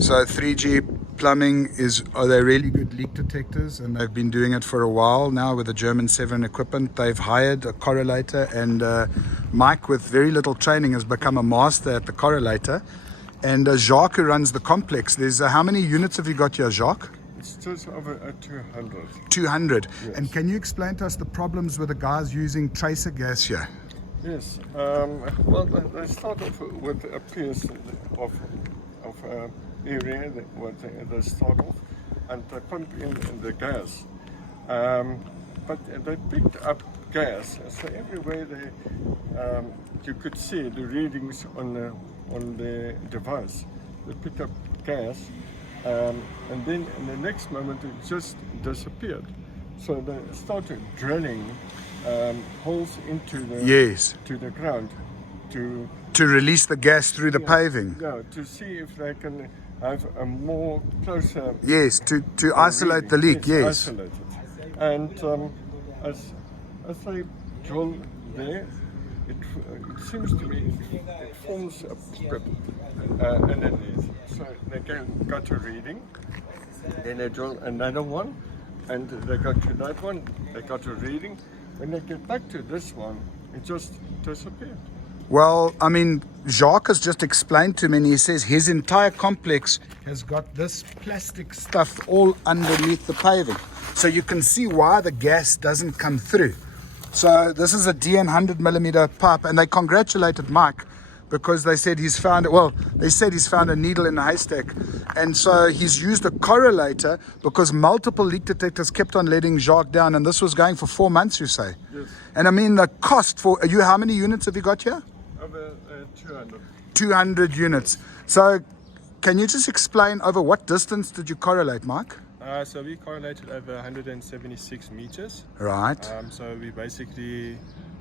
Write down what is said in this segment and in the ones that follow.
So 3G Plumbing are they really good leak detectors, and they've been doing it for a while now with the German Severn equipment. They've hired a correlator, and Mike, with very little training, has become a master at the correlator. And Jacques, who runs the complex, there's how many units have you got here, Jacques? It's just over 200. 200. Yes. And can you explain to us the problems with the guys using tracer gas here? Yes. Well, they start off with a piece of area what they start off, and they pump in the gas. But they picked up gas, so everywhere you could see the readings on the device. They picked up gas, and then in the next moment it just disappeared. So they started drilling holes into the ground to release the gas through the paving. Yeah, to see if they can have a more closer. Yes, to isolate the leak. Yes. Isolate it. And as they drill there, it seems to me it forms a strip underneath. So they got a reading, then they drill another one, and they got to that one, they got a reading. When they get back to this one, it just disappeared. Well, I mean, Jacques has just explained to me, and he says his entire complex has got this plastic stuff all underneath the paving. So you can see why the gas doesn't come through. So this is a DN 100mm pipe, and they congratulated Mike because they said he's found it. Well, they said he's found a needle in a haystack. And so he's used a correlator because multiple leak detectors kept on letting Jacques down, and this was going for 4 months, you say? Yes. And I mean, the cost for you, how many units have you got here? Over 200. 200 units. So can you just explain over what distance did you correlate, Mike? So we correlated over 176 meters. Right. So we basically,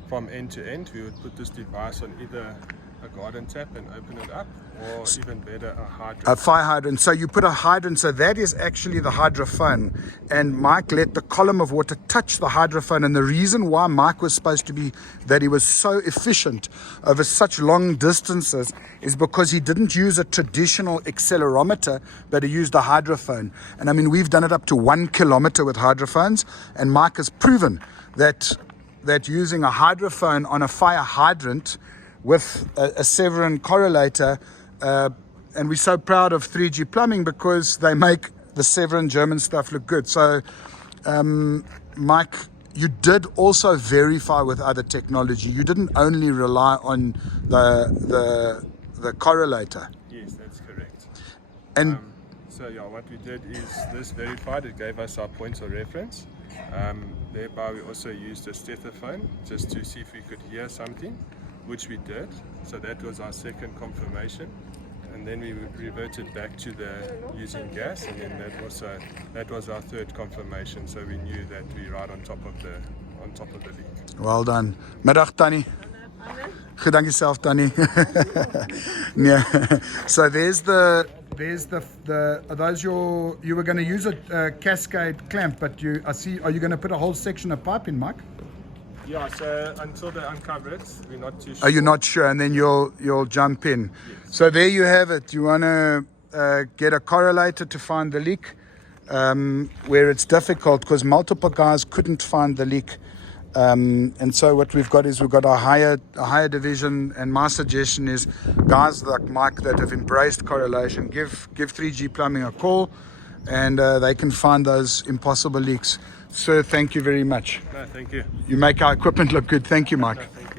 from end to end, we would put this device on either a garden tap and open it up, or even better, a hydrant. A fire hydrant. So you put a hydrant, so that is actually the hydrophone. And Mike let the column of water touch the hydrophone. And the reason why Mike was supposed to be, that he was so efficient over such long distances, is because he didn't use a traditional accelerometer, but he used a hydrophone. And I mean, we've done it up to 1 kilometer with hydrophones. And Mike has proven that using a hydrophone on a fire hydrant with a Severn correlator, and we're so proud of 3G Plumbing because they make the Severn German stuff look good. So Mike, you did also verify with other technology. You didn't only rely on the correlator. Yes, that's correct. And so yeah, what we did is this verified, it gave us our points of reference. Thereby we also used a stethophone just to see if we could hear something, which we did. So that was our second confirmation, and then we reverted back to the using gas, and then that was our third confirmation. So we knew that we're right on top of the leak. well done. Middag Tannie. Goed, dankie self Tannie. Yeah. So there's the are those you were going to use a cascade clamp, but I see, are you going to put a whole section of pipe in, Mike? Yeah, so until they uncover it, we're not too sure. Are you not sure? And then you'll jump in. Yes. So there you have it. You want to get a correlator to find the leak, where it's difficult because multiple guys couldn't find the leak. And so what we've got is we've got a higher division, and my suggestion is guys like Mike that have embraced correlation, give 3G Plumbing a call, and they can find those impossible leaks. Sir, thank you very much. No, thank you. You make our equipment look good. Thank you, Mike. No, thank you.